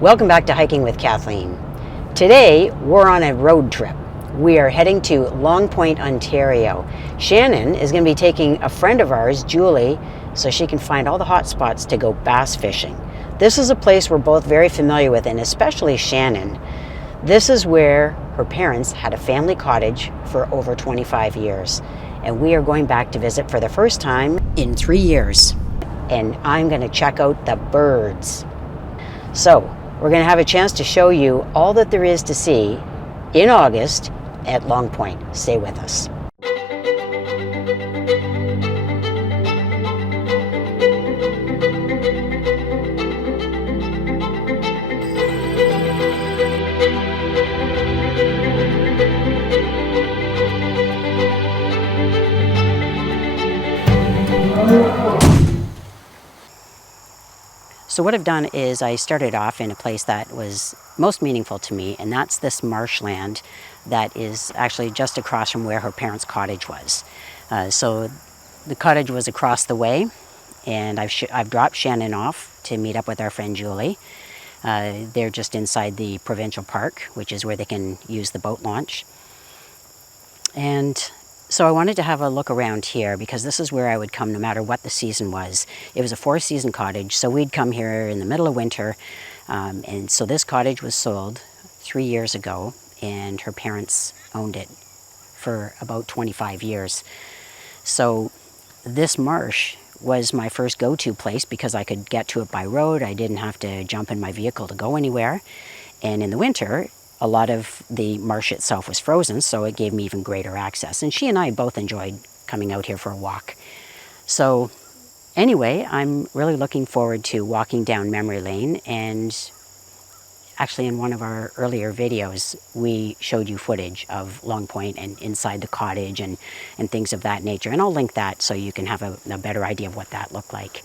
Welcome back to Hiking with Kathleen. Today we're on a road trip. We are heading to Long Point, Ontario. Shannon is going to be taking a friend of ours, Julie, so she can find all the hot spots to go bass fishing. This is a place we're both very familiar with, and especially Shannon. This is where her parents had a family cottage for over 25 years. And we are going back to visit for the first time in 3 years. And I'm going to check out the birds. So, we're going to have a chance to show you all that there is to see in August at Long Point. Stay with us. So what I've done is I started off in a place that was most meaningful to me, and that's this marshland that is actually just across from where her parents' cottage was. So the cottage was across the way, and I've dropped Shannon off to meet up with our friend Julie. They're just inside the provincial park, which is where they can use the boat launch. And so I wanted to have a look around here because this is where I would come no matter what the season was. It was a 4-season cottage, so we'd come here in the middle of winter. And so this cottage was sold 3 years ago, and her parents owned it for about 25 years. So this marsh was my first go-to place because I could get to it by road. I didn't have to jump in my vehicle to go anywhere. And in the winter, a lot of the marsh itself was frozen, so it gave me even greater access. And she and I both enjoyed coming out here for a walk. So anyway, I'm really looking forward to walking down memory lane. And actually in one of our earlier videos, we showed you footage of Long Point and inside the cottage and things of that nature. And I'll link that so you can have a better idea of what that looked like.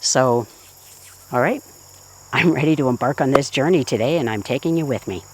So, all right, I'm ready to embark on this journey today, and I'm taking you with me.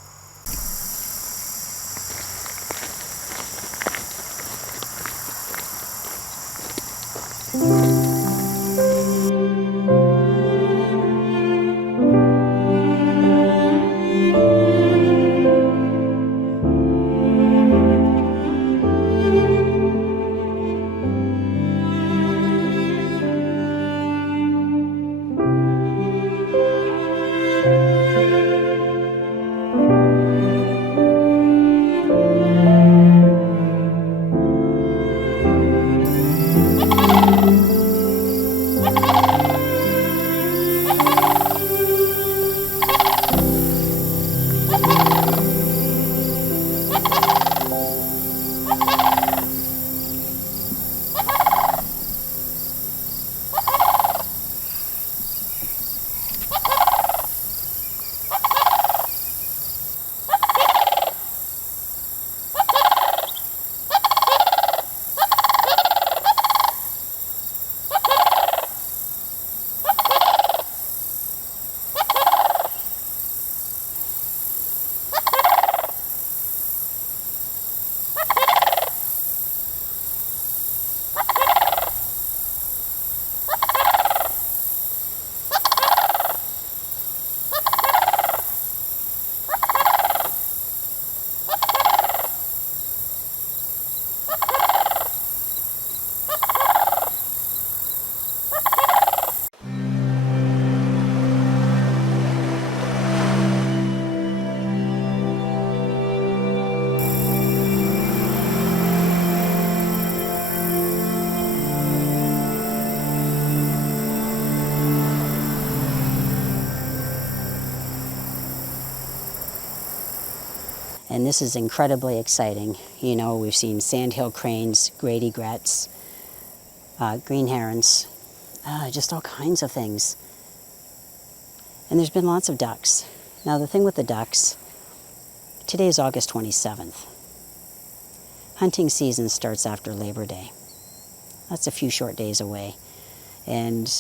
And this is incredibly exciting. You know, we've seen sandhill cranes, great egrets, green herons, just all kinds of things. And there's been lots of ducks. Now the thing with the ducks, today is August 27th. Hunting season starts after Labor Day. That's a few short days away. And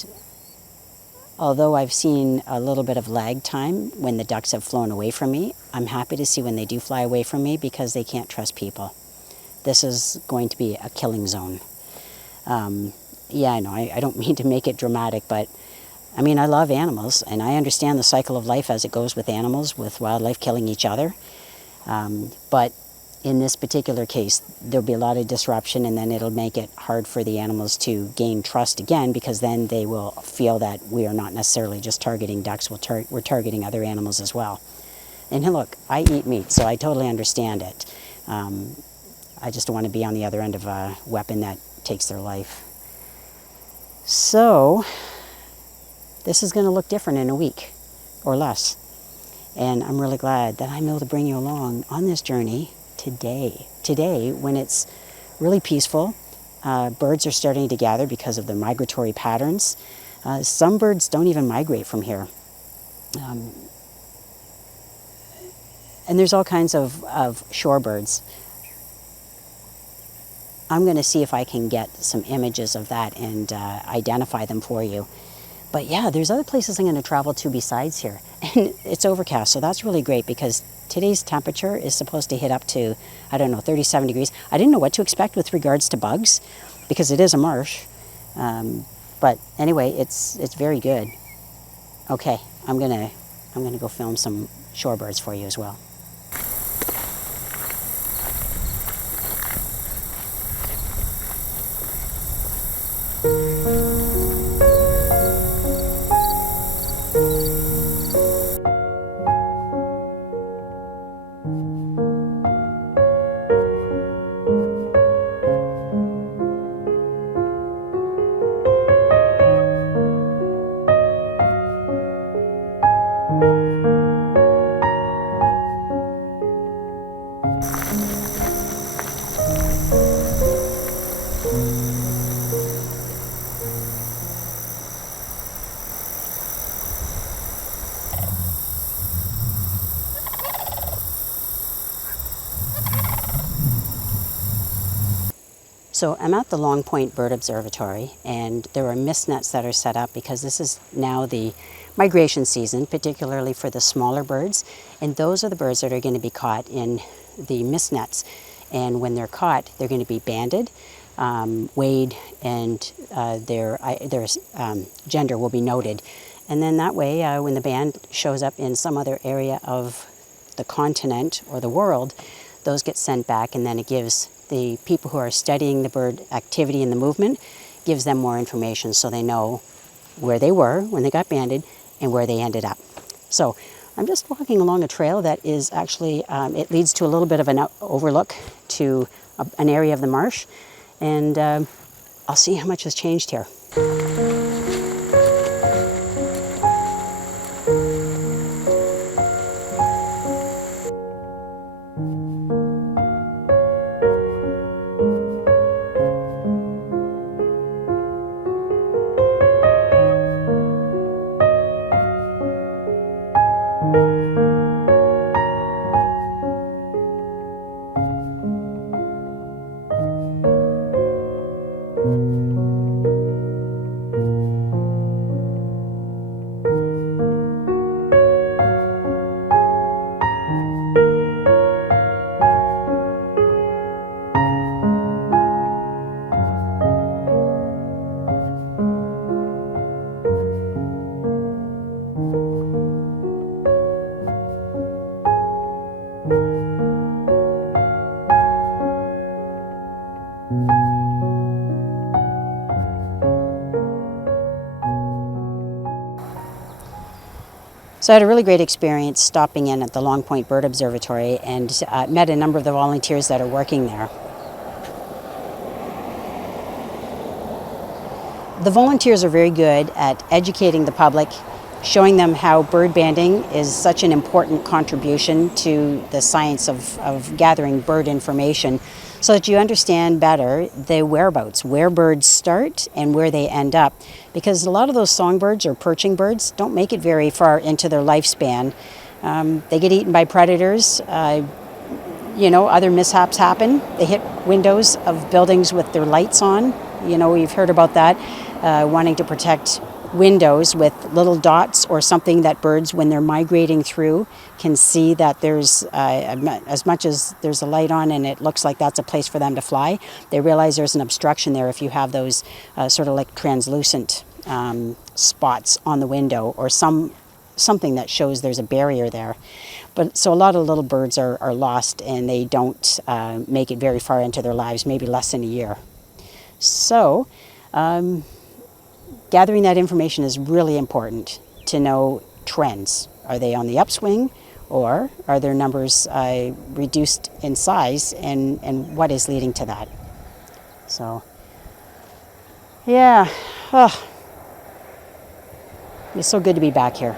although I've seen a little bit of lag time when the ducks have flown away from me, I'm happy to see when they do fly away from me because they can't trust people. This is going to be a killing zone. Yeah, I know, I don't mean to make it dramatic, but I mean, I love animals, and I understand the cycle of life as it goes with animals, with wildlife killing each other. But in this particular case, there'll be a lot of disruption, and then it'll make it hard for the animals to gain trust again, because then they will feel that we are not necessarily just targeting ducks, we're targeting other animals as well. And look, I eat meat, so I totally understand it. I just don't want to be on the other end of a weapon that takes their life. So, this is going to look different in a week or less. And I'm really glad that I'm able to bring you along on this journey today. Today, when it's really peaceful, birds are starting to gather because of the migratory patterns. Some birds don't even migrate from here. And there's all kinds of shorebirds. I'm going to see if I can get some images of that and identify them for you. But yeah, there's other places I'm going to travel to besides here. And it's overcast, so that's really great, because today's temperature is supposed to hit up to, I don't know, 37 degrees. I didn't know what to expect with regards to bugs, because it is a marsh. But anyway, it's very good. Okay, I'm gonna go film some shorebirds for you as well. So I'm at the Long Point Bird Observatory, and there are mist nets that are set up because this is now the migration season, particularly for the smaller birds. And those are the birds that are going to be caught in the mist nets. And when they're caught, they're going to be banded, weighed, and their gender will be noted. And then that way, when the band shows up in some other area of the continent or the world, those get sent back, and then it gives the people who are studying the bird activity and the movement, gives them more information so they know where they were when they got banded and where they ended up. So I'm just walking along a trail that is actually, it leads to a little bit of an overlook to an area of the marsh, and I'll see how much has changed here. So I had a really great experience stopping in at the Long Point Bird Observatory and met a number of the volunteers that are working there. The volunteers are very good at educating the public, showing them how bird banding is such an important contribution to the science of gathering bird information, so that you understand better the whereabouts, where birds start and where they end up. Because a lot of those songbirds or perching birds don't make it very far into their lifespan. They get eaten by predators. Other mishaps happen. They hit windows of buildings with their lights on. You've heard about that, wanting to protect windows with little dots or something that birds, when they're migrating through, can see that there's, as much as there's a light on and it looks like that's a place for them to fly, they realize there's an obstruction there if you have those sort of like translucent spots on the window or something that shows there's a barrier there. But so a lot of little birds are lost, and they don't make it very far into their lives, maybe less than a year. So gathering that information is really important to know trends. Are they on the upswing, or are their numbers reduced in size, and what is leading to that? So, yeah, oh, it's so good to be back here.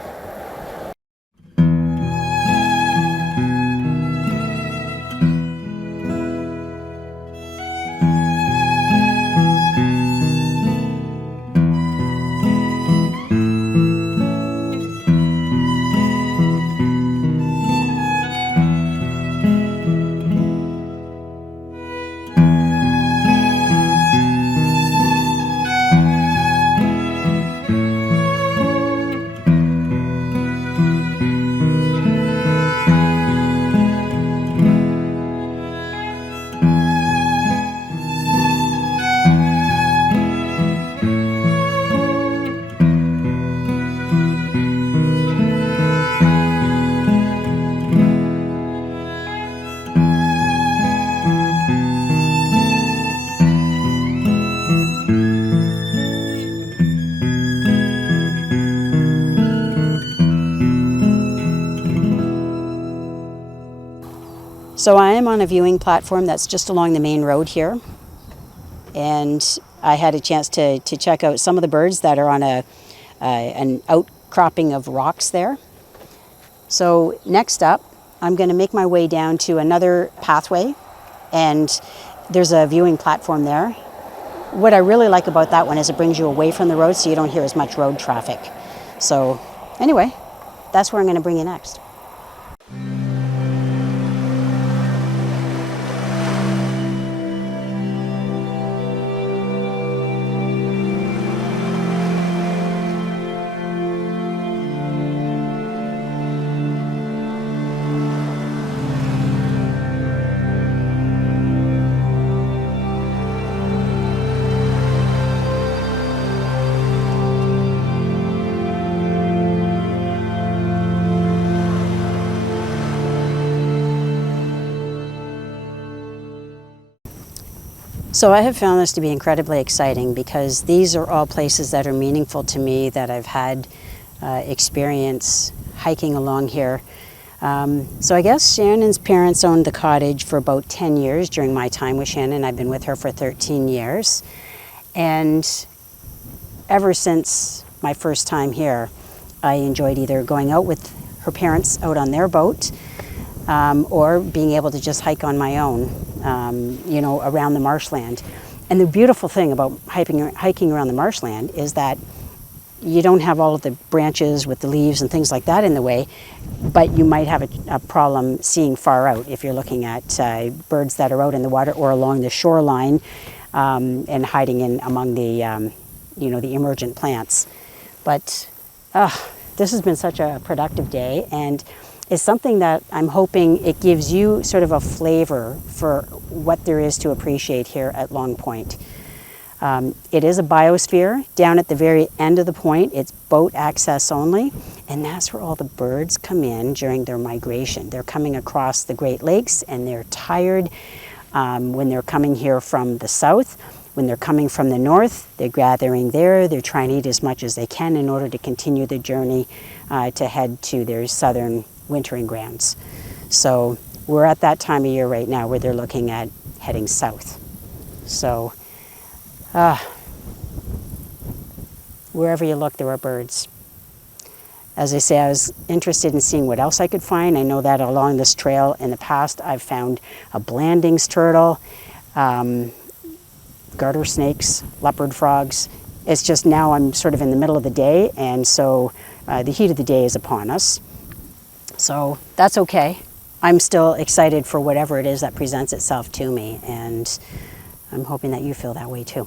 So I am on a viewing platform that's just along the main road here, and I had a chance to check out some of the birds that are on an outcropping of rocks there. So next up, I'm going to make my way down to another pathway, and there's a viewing platform there. What I really like about that one is it brings you away from the road, so you don't hear as much road traffic. So anyway, that's where I'm going to bring you next. So I have found this to be incredibly exciting because these are all places that are meaningful to me, that I've had experience hiking along here. So I guess Shannon's parents owned the cottage for about 10 years during my time with Shannon. I've been with her for 13 years. And ever since my first time here, I enjoyed either going out with her parents out on their boat or being able to just hike on my own, around the marshland. And the beautiful thing about hiking around the marshland is that you don't have all of the branches with the leaves and things like that in the way, but you might have a problem seeing far out if you're looking at birds that are out in the water or along the shoreline and hiding in among the, the emergent plants. But this has been such a productive day, and is something that I'm hoping it gives you sort of a flavor for what there is to appreciate here at Long Point. It is a biosphere. Down at the very end of the point, it's boat access only, and that's where all the birds come in during their migration. They're coming across the Great Lakes, and they're tired when they're coming here from the south. When they're coming from the north, they're gathering there. They're trying to eat as much as they can in order to continue the journey to head to their southern wintering grounds. So we're at that time of year right now where they're looking at heading south. So wherever you look, there are birds. As I say, I was interested in seeing what else I could find. I know that along this trail in the past, I've found a Blanding's turtle, garter snakes, leopard frogs. It's just now I'm sort of in the middle of the day, and so the heat of the day is upon us. So that's okay. I'm still excited for whatever it is that presents itself to me, and I'm hoping that you feel that way too.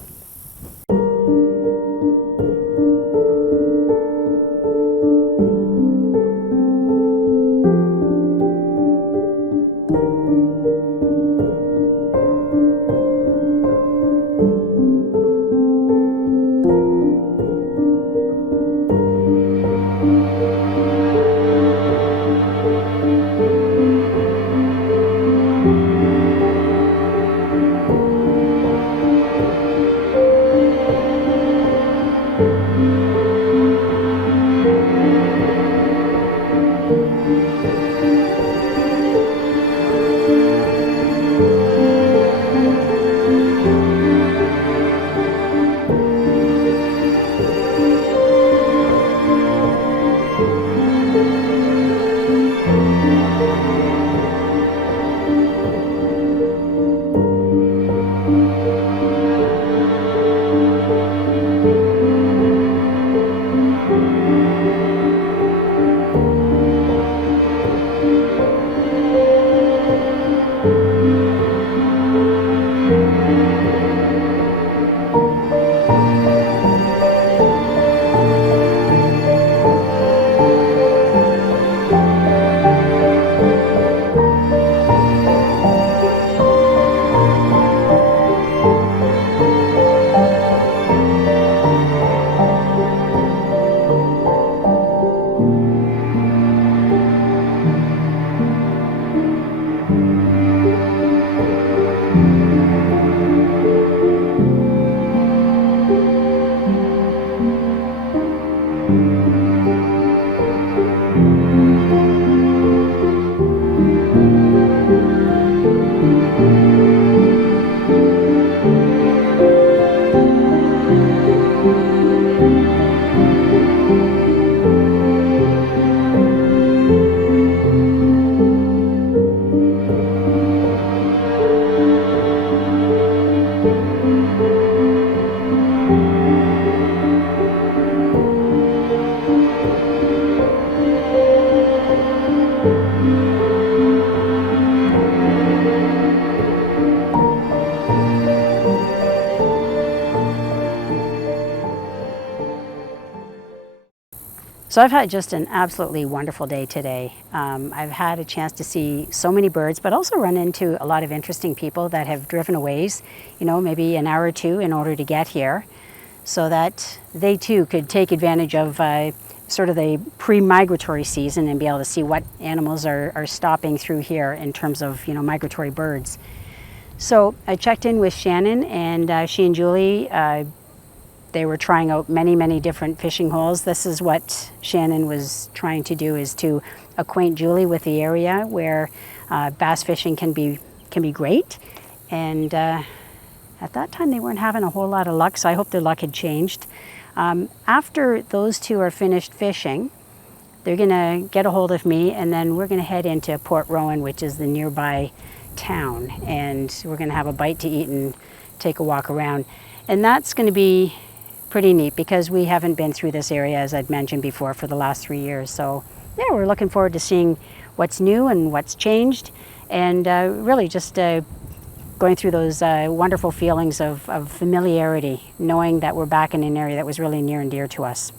So I've had just an absolutely wonderful day today. I've had a chance to see so many birds, but also run into a lot of interesting people that have driven a ways, you know, maybe an hour or two in order to get here, so that they too could take advantage of sort of the pre-migratory season and be able to see what animals are stopping through here in terms of, you know, migratory birds. So I checked in with Shannon, and she and Julie, they were trying out many different fishing holes. This is what Shannon was trying to do, is to acquaint Julie with the area where bass fishing can be great. And at that time they weren't having a whole lot of luck, so I hope their luck had changed. After those two are finished fishing, they're gonna get a hold of me, and then we're gonna head into Port Rowan, which is the nearby town, and we're gonna have a bite to eat and take a walk around. And that's gonna be pretty neat because we haven't been through this area, as I'd mentioned before, for the last 3 years. So yeah, we're looking forward to seeing what's new and what's changed, and really just going through those wonderful feelings of familiarity, knowing that we're back in an area that was really near and dear to us.